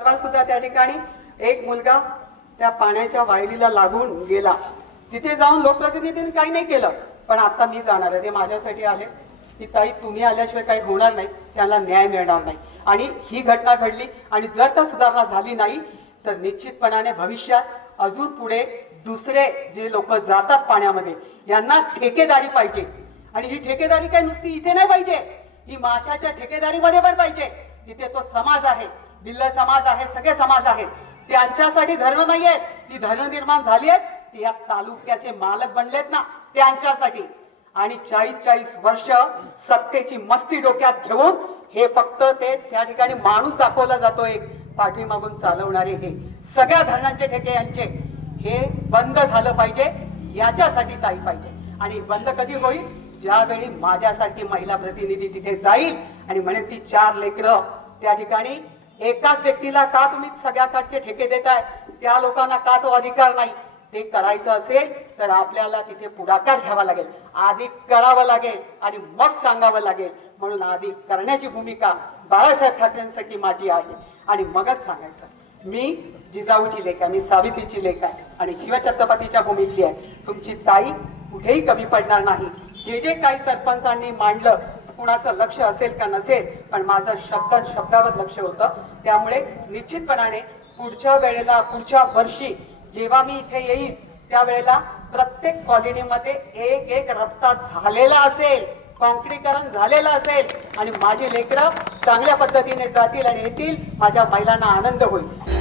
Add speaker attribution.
Speaker 1: परवा सुद्धा त्या ठिकाणी एक मुलगा त्या पाण्याच्या वायलीला लागून गेला. तिथे जाऊन लोकप्रतिनिधींनी काही नाही केलं. पण आता मी जाणार आहे. ते माझ्यासाठी आले. की ताई तुम्ही आल्याशिवाय काही होणार नाही. त्याला न्याय मिळणार नाही. आणि ही घटना घडली. आणि जर का सुधारणा झाली नाही तर निश्चितपणाने भविष्यात अजून पुढे दुसरे जे लोक जातात पाण्यामध्ये यांना ठेकेदारी पाहिजे. आणि ही ठेकेदारी काय नुसती इथे नाही पाहिजे. ही माशाच्या ठेकेदारीमध्ये पण पाहिजे. तिथे तो समाज आहे. भिल्ल समाज आहे सगळे समाज आहेत त्यांच्यासाठी धरणं नाही आहेत ती धरणं निर्माण झाली आहेत ती या तालुक्याचे मालक बनलेत ना त्यांच्यासाठी आणि चाळीस चाळीस वर्ष सत्तेची मस्ती डोक्यात घेऊन हे फक्त ते त्या ठिकाणी माणूस दाखवला जातो एक पाठीमागून चालवणारे हे. सगळ्या धरणांचे ठेके यांचे. हे बंद झालं पाहिजे याच्यासाठी ताई पाहिजे. आणि बंद कधी होईल? ज्यावेळी माझ्यासारखी महिला प्रतिनिधी तिथे जाईल आणि म्हणे ती चार लेकरं त्या ठिकाणी एकाच व्यक्तीला का तुम्ही सगळ्याकडचे ठेके देताय? त्या लोकांना का तो अधिकार नाही? ते करायचं असेल तर आपल्याला तिथे पुढाकार घ्यावा लागेल. आधी करावं लागेल आणि मग सांगावं लागेल. म्हणून आधी करण्याची भूमिका बाळासाहेब ठाकरेंसाठी माझी आहे. आणि मगच सांगायचं. मी जिजाऊची लेख आहे मी सावित्रीची लेख आहे आणि शिवछत्रपतीच्या भूमीतली आहे. तुमची ताई कुठेही कमी पडणार नाही. जे जे काही सरपंचांनी मांडलं कुणाचं लक्ष असेल का नसेल पण माझं शब्द शब्दावर लक्ष होतं. त्यामुळे निश्चितपणाने पुढच्या वेळेला पुढच्या वर्षी जेव्हा मी इथे येईन त्यावेळेला प्रत्येक कॉलनीमध्ये एक एक रस्ता झालेला असेल कॉन्क्रीकरण झालेलं असेल आणि माझी लेकरं चांगल्या पद्धतीने जातील आणि येतील माझ्या महिलांना आनंद होईल.